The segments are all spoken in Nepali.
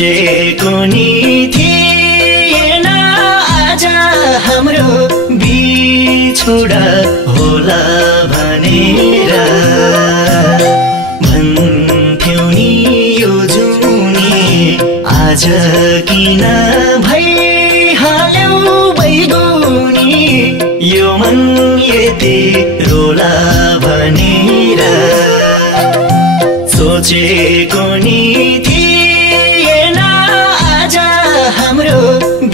सोचेको नि थिएन आज हाम्रो बिछोडा होला भनेर भन्थ्यौ नि यो जुनी आज किन भइहाल्यौ बैगुनी यो मन यति रोला भनेर सोचेको नि थिएन आज हाम्रो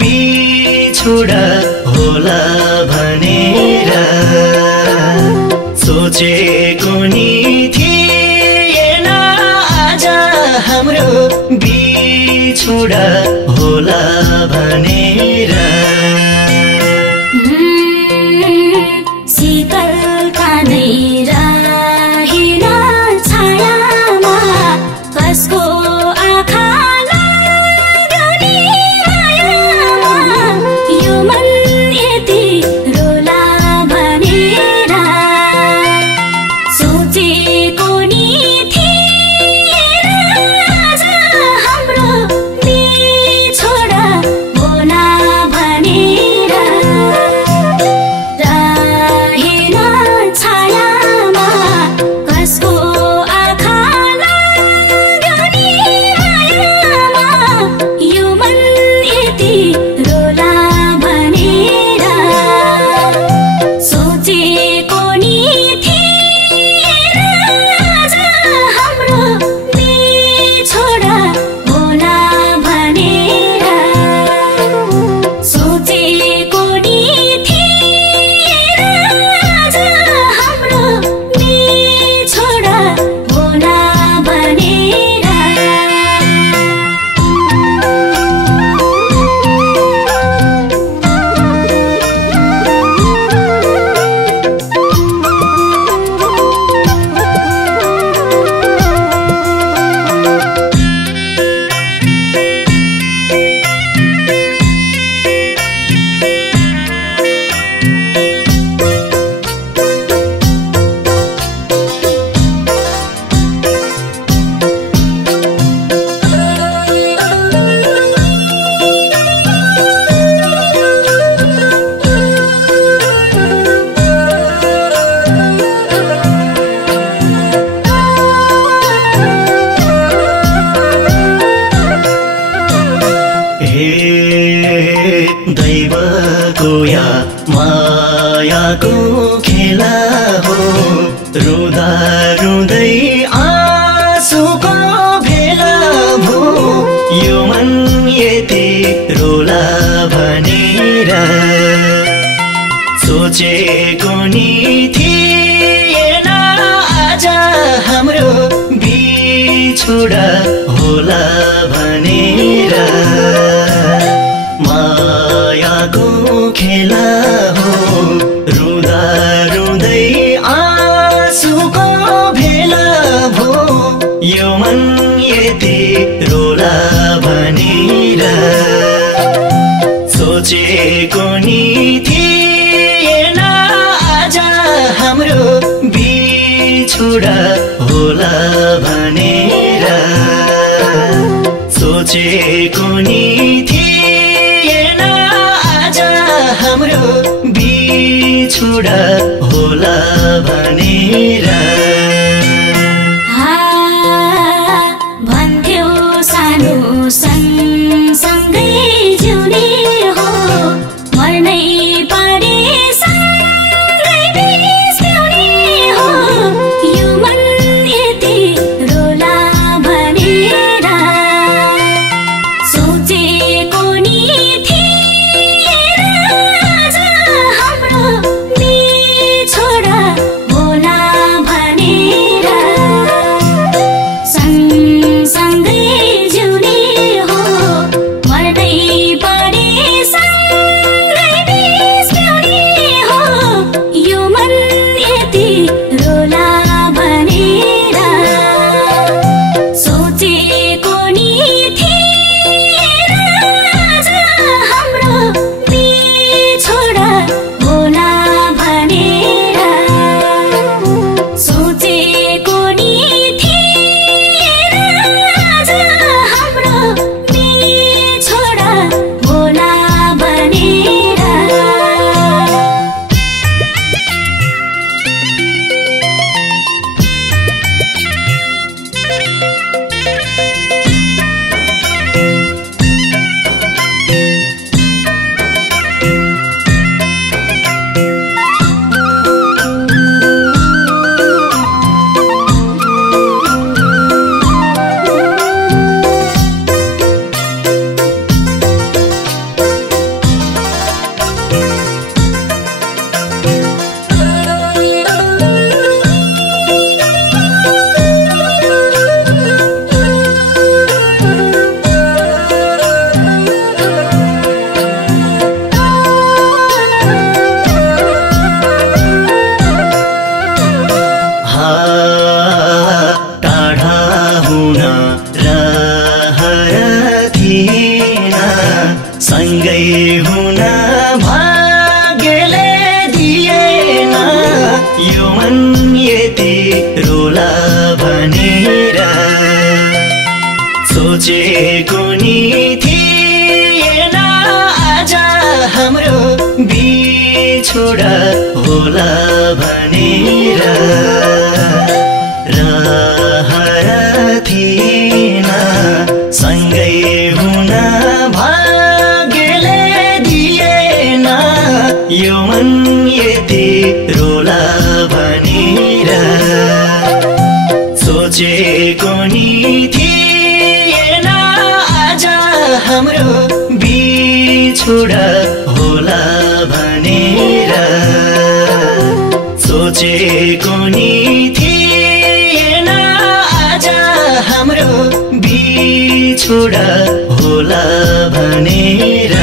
बिछोडा होला भनेर सोचेको नि थिएन आज हाम्रो बिछोडा होला भनेर शीतल काँदै रहेन छायामा कसको आँखा लाग्यो नि मायामा यो मन यति रोला भनेर सोचेको नि थिएन आज हाम्रो बिछोडा होला भनेर रहेन छायामा कसको आँखा लाग्यो नि मायामा यो मन यति रोला भनेर सोचेको नि थिएन आज हाम्रो बिछोडा होला भनेर सोचेको नि थिएन आज हाम्रो बिछोडा होला भनेर दैवको या मायाको खेला हो रुँदा रुँदै आँसुको भेला भो यो मन यति रोला भनेर सोचेको नि थिएन आज हाम्रो बिछोडा होला भनेर मायाको खेला हो रुँदा रुँदै आँसुको भेला भो यो मन यति रोला भनेर सोचेको नि थिएन आज हाम्रो बिछोडा होला भनेर सोचेको नि थिएन आज हाम्रो बिछोडा होला भनेर भन्थ्यौ सानो सँगसँगै जिउने हो मर्नै परे सँगै बिस्क्याउने हो यो मन यति रोला भनेर सोचेको नि थिएन आज हाम्रो बिछोडा होला भनेर बिछोडा होला भनेर रहर थिएन सँगै हुन भाग्यले दिएन यो मन यति रोला भनेर सोचेको नि थिएन आज हाम्रो बिछोडा होला भनेर सोचेको नि थिएन आज हाम्रो बिछोडा होला भनेर